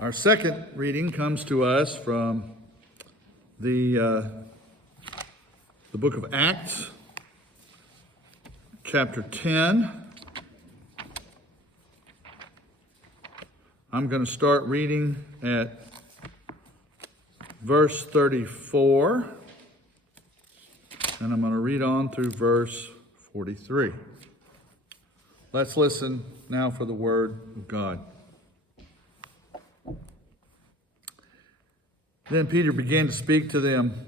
Our second reading comes to us from the book of Acts, chapter 10. I'm going to start reading at verse 34, and I'm going to read on through verse 43. Let's listen now for the word of God. Then Peter began to speak to them.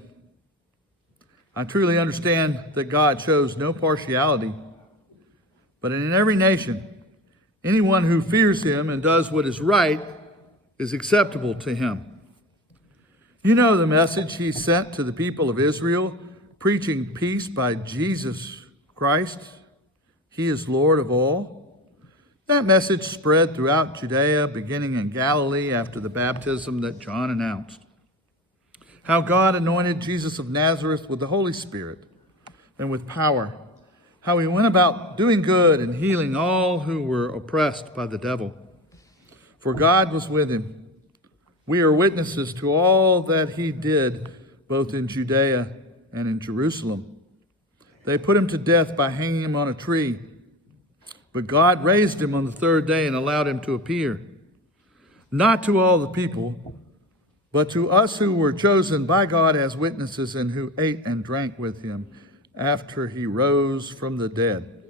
I truly understand that God shows no partiality, but in every nation, anyone who fears him and does what is right is acceptable to him. You know the message he sent to the people of Israel, preaching peace by Jesus Christ. He is Lord of all. That message spread throughout Judea, beginning in Galilee after the baptism that John announced. How God anointed Jesus of Nazareth with the Holy Spirit and with power. How he went about doing good and healing all who were oppressed by the devil. For God was with him. We are witnesses to all that he did, both in Judea and in Jerusalem. They put him to death by hanging him on a tree. But God raised him on the third day and allowed him to appear, not to all the people, but to us who were chosen by God as witnesses and who ate and drank with him after he rose from the dead.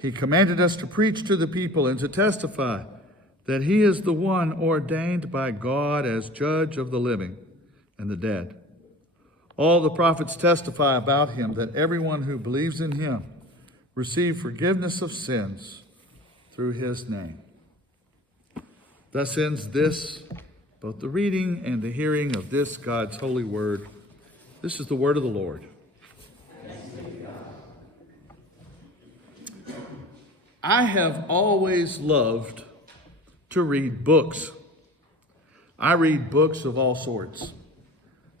He commanded us to preach to the people and to testify that he is the one ordained by God as judge of the living and the dead. All the prophets testify about him that everyone who believes in him receive forgiveness of sins through his name. Thus ends this, both the reading and the hearing of this God's holy word. This is the word of the Lord. I have always loved to read books. I read books of all sorts.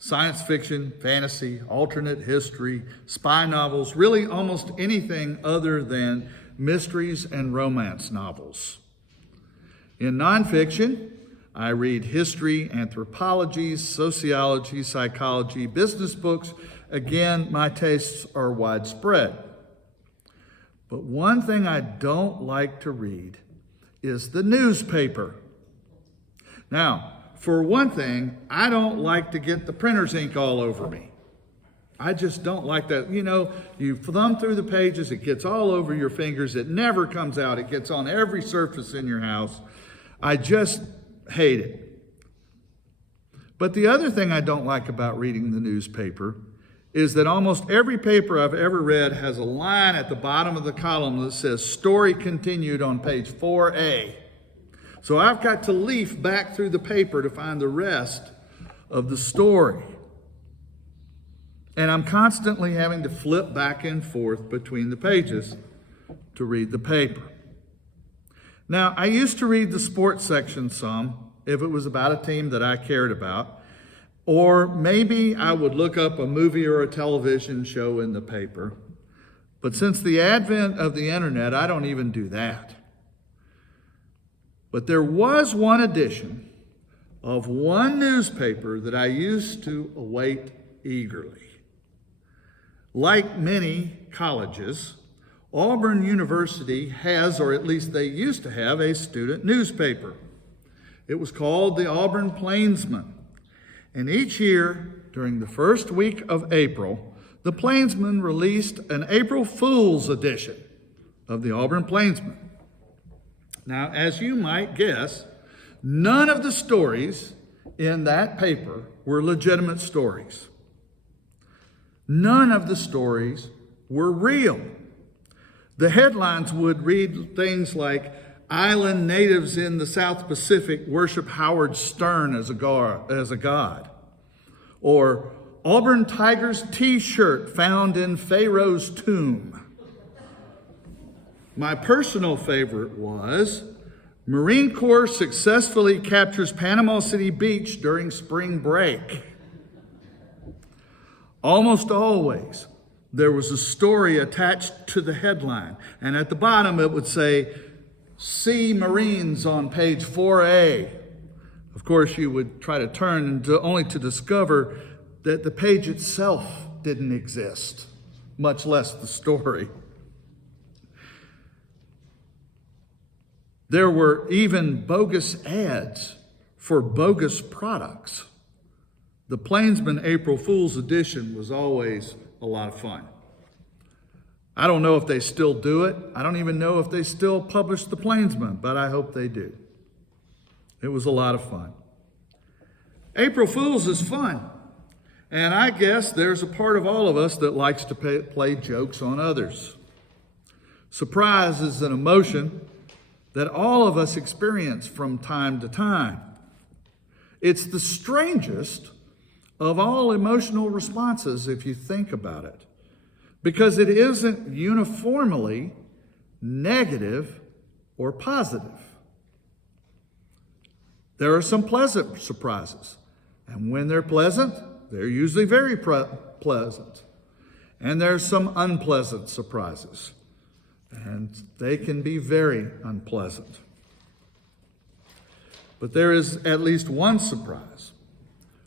Science fiction, fantasy, alternate history, spy novels, really almost anything other than mysteries and romance novels. In nonfiction, I read history, anthropology, sociology, psychology, business books. Again, my tastes are widespread. But one thing I don't like to read is the newspaper. Now, for one thing, I don't like to get the printer's ink all over me. I just don't like that. You know, you thumb through the pages, it gets all over your fingers, it never comes out, it gets on every surface in your house. I just hate it. But the other thing I don't like about reading the newspaper is that almost every paper I've ever read has a line at the bottom of the column that says story continued on page 4A. So I've got to leaf back through the paper to find the rest of the story. And I'm constantly having to flip back and forth between the pages to read the paper. Now, I used to read the sports section some, if it was about a team that I cared about, or maybe I would look up a movie or a television show in the paper. But since the advent of the internet, I don't even do that. But there was one edition of one newspaper that I used to await eagerly. Like many colleges, Auburn University has, or at least they used to have, a student newspaper. It was called the Auburn Plainsman. And each year, during the first week of April, the Plainsman released an April Fool's edition of the Auburn Plainsman. Now, as you might guess, none of the stories in that paper were legitimate stories. None of the stories were real. The headlines would read things like, "Island natives in the South Pacific worship Howard Stern as a god," or "Auburn Tigers t-shirt found in Pharaoh's tomb." My personal favorite was, "Marine Corps successfully captures Panama City Beach during spring break." Almost always, there was a story attached to the headline, and at the bottom it would say, "See Marines on page 4A." Of course, you would try to turn only to discover that the page itself didn't exist, much less the story. There were even bogus ads for bogus products. The Plainsman April Fool's edition was always a lot of fun. I don't know if they still do it. I don't even know if they still publish the Plainsman, but I hope they do. It was a lot of fun. April Fool's is fun. And I guess there's a part of all of us that likes to play jokes on others. Surprise is an emotion that all of us experience from time to time. It's the strangest of all emotional responses if you think about it, because it isn't uniformly negative or positive. There are some pleasant surprises, and when they're pleasant, they're usually very pleasant. And there's some unpleasant surprises, and they can be very unpleasant. But there is at least one surprise,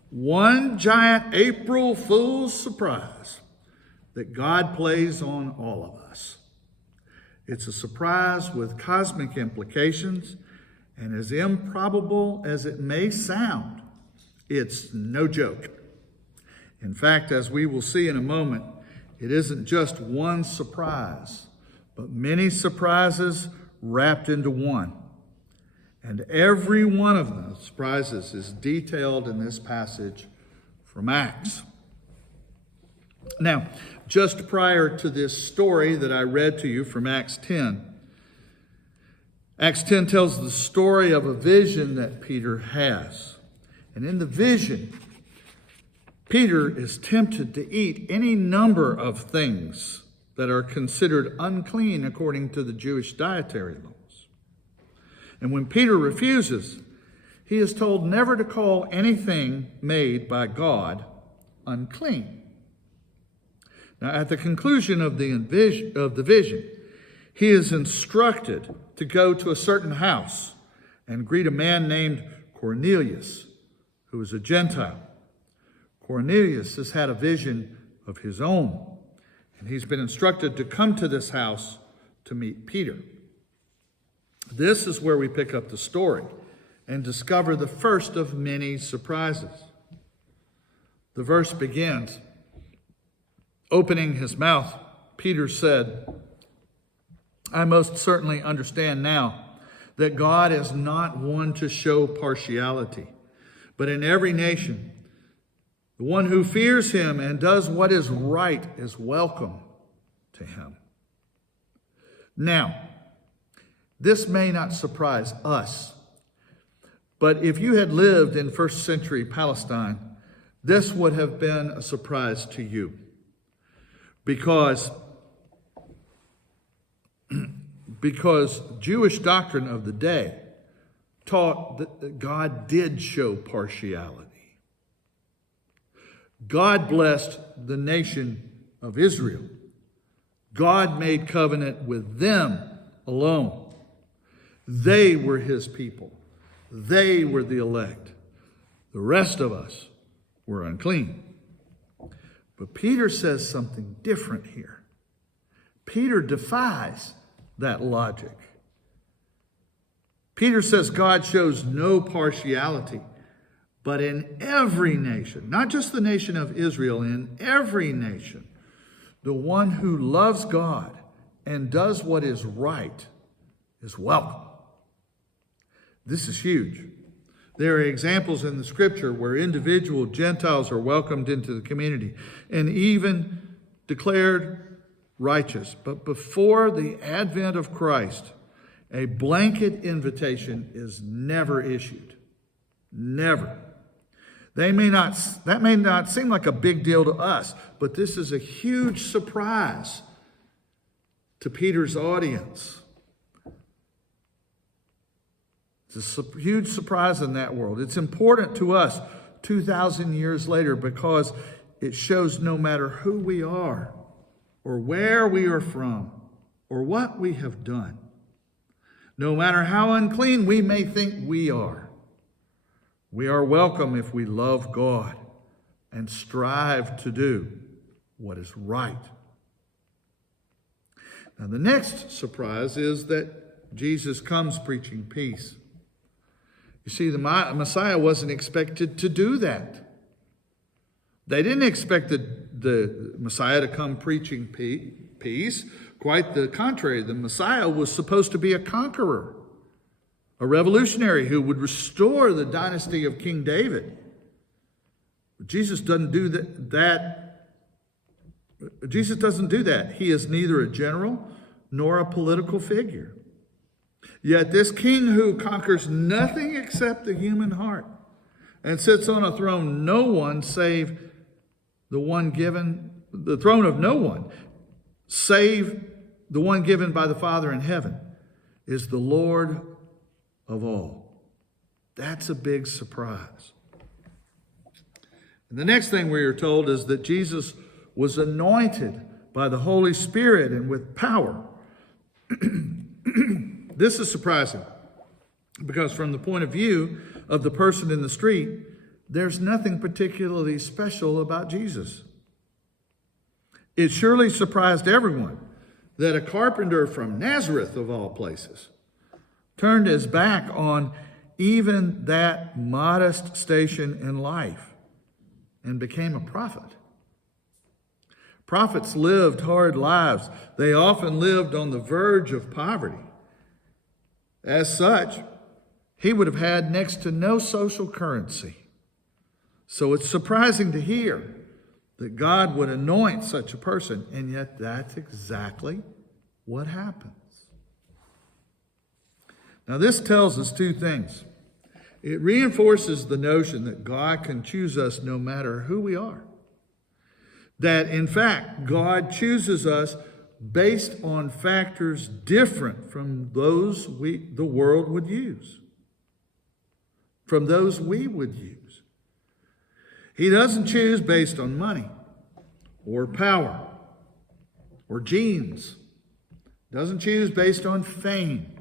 one giant April Fool's surprise that God plays on all of us. It's a surprise with cosmic implications, and as improbable as it may sound, it's no joke. In fact, as we will see in a moment, it isn't just one surprise, but many surprises wrapped into one. And every one of the surprises is detailed in this passage from Acts. Now, just prior to this story that I read to you from Acts 10, Acts 10 tells the story of a vision that Peter has. And in the vision, Peter is tempted to eat any number of things that are considered unclean according to the Jewish dietary laws. And when Peter refuses, he is told never to call anything made by God unclean. Now, at the conclusion of the vision, he is instructed to go to a certain house and greet a man named Cornelius, who is a Gentile. Cornelius has had a vision of his own, and he's been instructed to come to this house to meet Peter. This is where we pick up the story and discover the first of many surprises. The verse begins, opening his mouth, Peter said, "I most certainly understand now that God is not one to show partiality, but in every nation, the one who fears him and does what is right is welcome to him." Now, this may not surprise us, but if you had lived in first century Palestine, this would have been a surprise to you. Because Jewish doctrine of the day taught that God did show partiality. God blessed the nation of Israel. God made covenant with them alone. They were his people. They were the elect. The rest of us were unclean. But Peter says something different here. Peter defies that logic. Peter says God shows no partiality, but in every nation, not just the nation of Israel, in every nation, the one who loves God and does what is right is welcome. This is huge. There are examples in the scripture where individual Gentiles are welcomed into the community and even declared righteous. But before the advent of Christ, a blanket invitation is never issued. Never. That may not seem like a big deal to us, but this is a huge surprise to Peter's audience. It's a huge surprise in that world. It's important to us 2,000 years later because it shows no matter who we are or where we are from or what we have done, no matter how unclean we may think we are, We are welcome if we love God and strive to do what is right. Now, the next surprise is that Jesus comes preaching peace. You see, the Messiah wasn't expected to do that. They didn't expect the Messiah to come preaching peace. Quite the contrary. The Messiah was supposed to be a conqueror, a revolutionary who would restore the dynasty of King David. But Jesus doesn't do that. Jesus doesn't do that. He is neither a general nor a political figure. Yet this king who conquers nothing except the human heart and sits on a throne no one save the throne of no one, save the one given by the Father in heaven, is the Lord of all. That's a big surprise. And the next thing we are told is that Jesus was anointed by the Holy Spirit and with power. This is surprising because from the point of view of the person in the street, there's nothing particularly special about Jesus. It surely surprised everyone that a carpenter from Nazareth, of all places, turned his back on even that modest station in life and became a prophet. Prophets lived hard lives. They often lived on the verge of poverty. As such, he would have had next to no social currency. So it's surprising to hear that God would anoint such a person, and yet that's exactly what happens. Now, this tells us two things. It reinforces the notion that God can choose us no matter who we are. That, in fact, God chooses us based on factors different from those the world would use, from those we would use. He doesn't choose based on money or power or genes. Doesn't choose based on fame.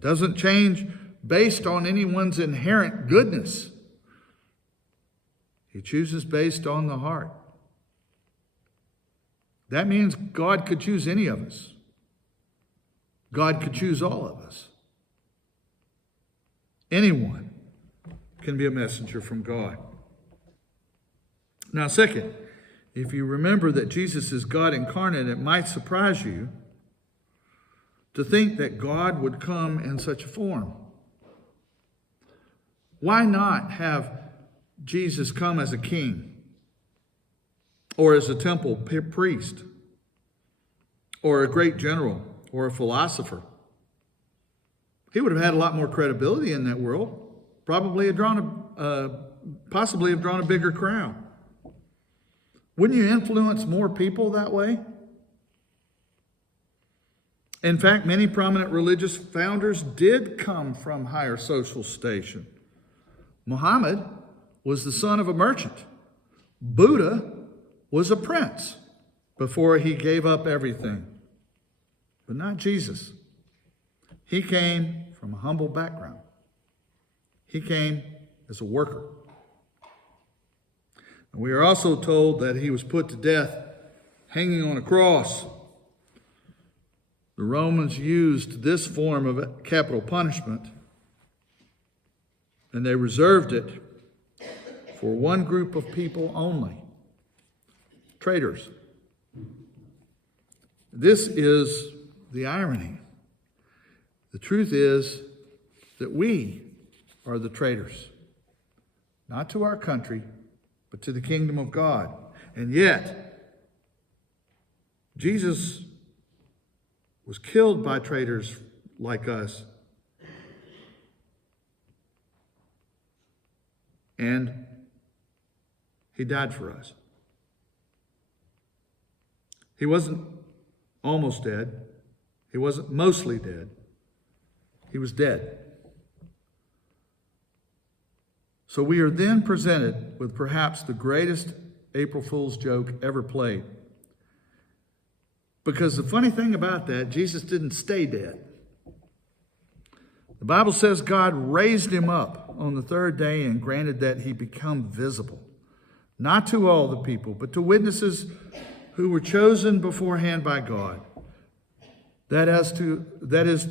Doesn't change based on anyone's inherent goodness. He chooses based on the heart. That means God could choose any of us. God could choose all of us. Anyone can be a messenger from God. Now, second, if you remember that Jesus is God incarnate, it might surprise you to think that God would come in such a form. Why not have Jesus come as a king? Or as a temple priest, or a great general, or a philosopher? He would have had a lot more credibility in that world. Possibly have drawn a bigger crowd. Wouldn't you influence more people that way? In fact, many prominent religious founders did come from higher social station. Muhammad was the son of a merchant. Buddha was a prince before he gave up everything. But not Jesus. He came from a humble background. He came as a worker. And we are also told that he was put to death hanging on a cross. The Romans used this form of capital punishment, and they reserved it for one group of people only. Traitors. This is the irony. The truth is that we are the traitors, not to our country, but to the kingdom of God. And yet, Jesus was killed by traitors like us. And he died for us. He wasn't almost dead. He wasn't mostly dead. He was dead. So we are then presented with perhaps the greatest April Fool's joke ever played. Because the funny thing about that, Jesus didn't stay dead. The Bible says God raised him up on the third day and granted that he become visible, not to all the people, but to witnesses who were chosen beforehand by God. That is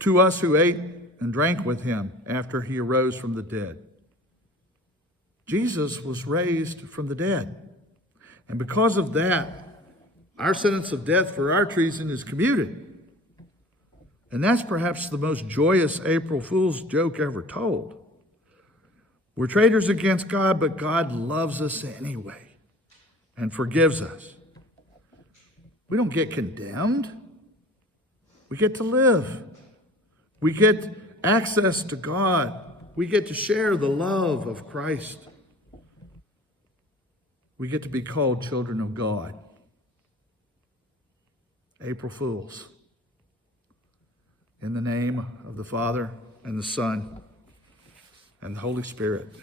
to us who ate and drank with him after he arose from the dead. Jesus was raised from the dead. And because of that, our sentence of death for our treason is commuted. And that's perhaps the most joyous April Fool's joke ever told. We're traitors against God, but God loves us anyway and forgives us. We don't get condemned. We get to live. We get access to God. We get to share the love of Christ. We get to be called children of God. April Fools. In the name of the Father, and the Son, and the Holy Spirit.